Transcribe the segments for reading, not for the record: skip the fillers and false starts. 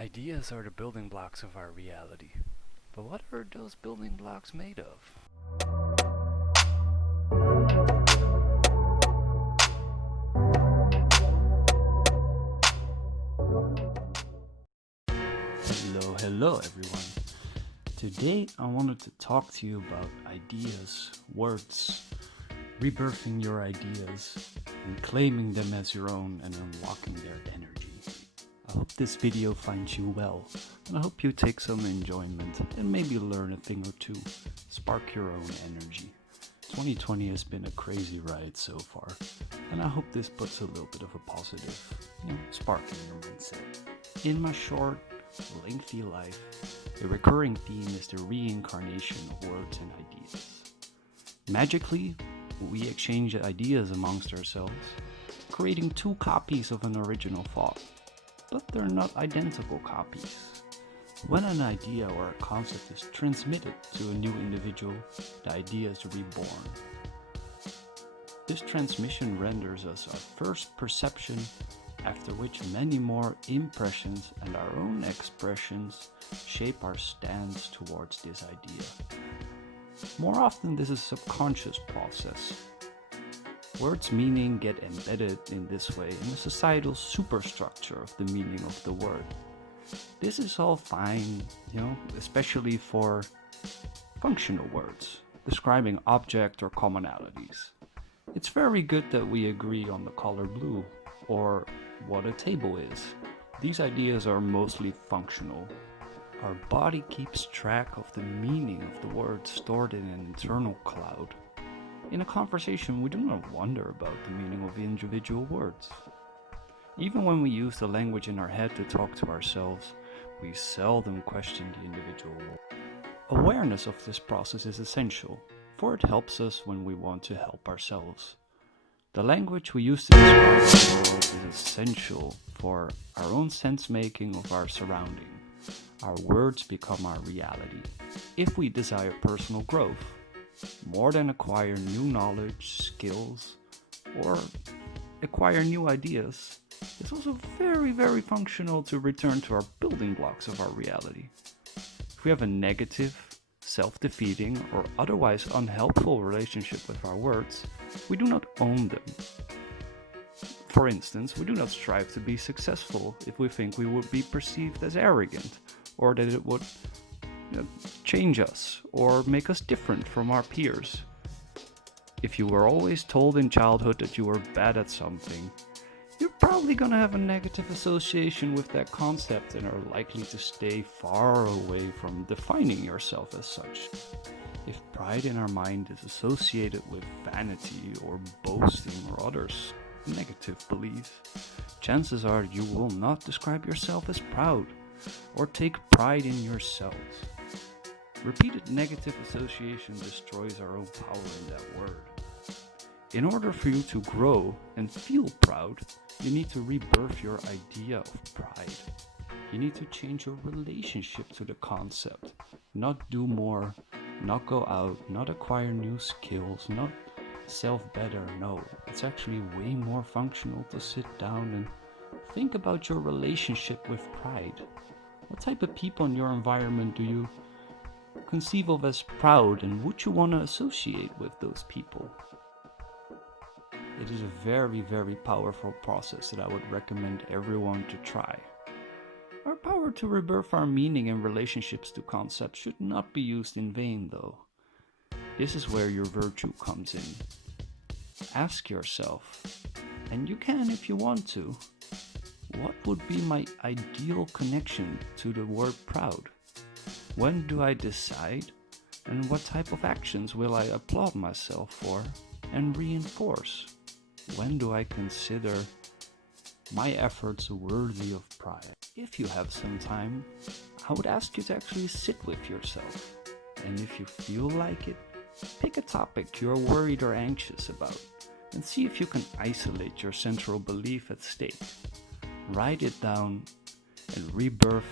Ideas are the building blocks of our reality. But what are those building blocks made of? Hello everyone. Today I wanted to talk to you about ideas, words, rebirthing your ideas, and claiming them as your own and unlocking their energy. I hope this video finds you well, and I hope you take some enjoyment and maybe learn a thing or two, spark your own energy. 2020 has been a crazy ride so far, and I hope this puts a little bit of a positive, spark in your mindset. In my short, lengthy life, the recurring theme is the reincarnation of words and ideas. Magically, we exchange ideas amongst ourselves, creating two copies of an original thought, but they're not identical copies. When an idea or a concept is transmitted to a new individual, the idea is reborn. This transmission renders us our first perception, after which many more impressions and our own expressions shape our stance towards this idea. More often this is a subconscious process. Words' meaning get embedded in this way in the societal superstructure of the meaning of the word. This is all fine, especially for functional words, describing object or commonalities. It's very good that we agree on the color blue, or what a table is. These ideas are mostly functional. Our body keeps track of the meaning of the words stored in an internal cloud. In a conversation, we do not wonder about the meaning of individual words. Even when we use the language in our head to talk to ourselves, we seldom question the individual word. Awareness of this process is essential, for it helps us when we want to help ourselves. The language we use to describe the world is essential for our own sense-making of our surrounding. Our words become our reality. If we desire personal growth, more than acquire new knowledge, skills, or acquire new ideas, it's also very, very functional to return to our building blocks of our reality. If we have a negative, self-defeating, or otherwise unhelpful relationship with our words, we do not own them. For instance, we do not strive to be successful if we think we would be perceived as arrogant, or that it would change us or make us different from our peers. If you were always told in childhood that you were bad at something, you're probably going to have a negative association with that concept and are likely to stay far away from defining yourself as such. If pride in our mind is associated with vanity or boasting or others' negative beliefs, chances are you will not describe yourself as proud or take pride in yourselves. Repeated negative association destroys our own power in that word. In order for you to grow and feel proud, you need to rebirth your idea of pride. You need to change your relationship to the concept. Not do more, not go out, not acquire new skills, not self-better. No, it's actually way more functional to sit down and think about your relationship with pride. What type of people in your environment do you conceive of as proud, and would you want to associate with those people? It is a very, very powerful process that I would recommend everyone to try. Our power to rebirth our meaning and relationships to concepts should not be used in vain, though. This is where your virtue comes in. Ask yourself, and you can if you want to, what would be my ideal connection to the word proud? When do I decide? And what type of actions will I applaud myself for and reinforce? When do I consider my efforts worthy of pride? If you have some time, I would ask you to actually sit with yourself. And if you feel like it, pick a topic you're worried or anxious about and see if you can isolate your central belief at stake. Write it down and rebirth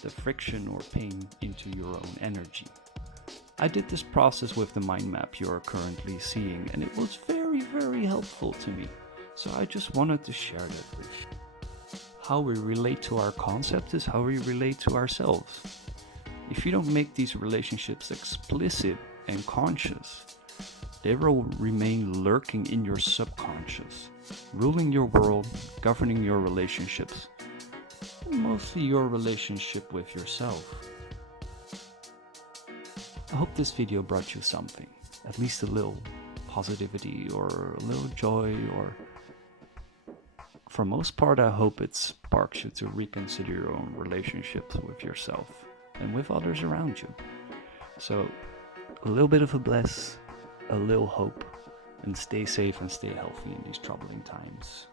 the friction or pain into your own energy. I did this process with the mind map you are currently seeing, and it was very, very helpful to me. So I just wanted to share that with you. how we relate to our concept is how we relate to ourselves. If you don't make these relationships explicit and conscious, they will remain lurking in your subconscious, ruling your world, governing your relationships, and mostly your relationship with yourself. I hope this video brought you something, at least a little positivity or a little joy, or for most part I hope it sparks you to reconsider your own relationships with yourself and with others around you. So a little bit of a bless, a little hope, and stay safe and stay healthy in these troubling times.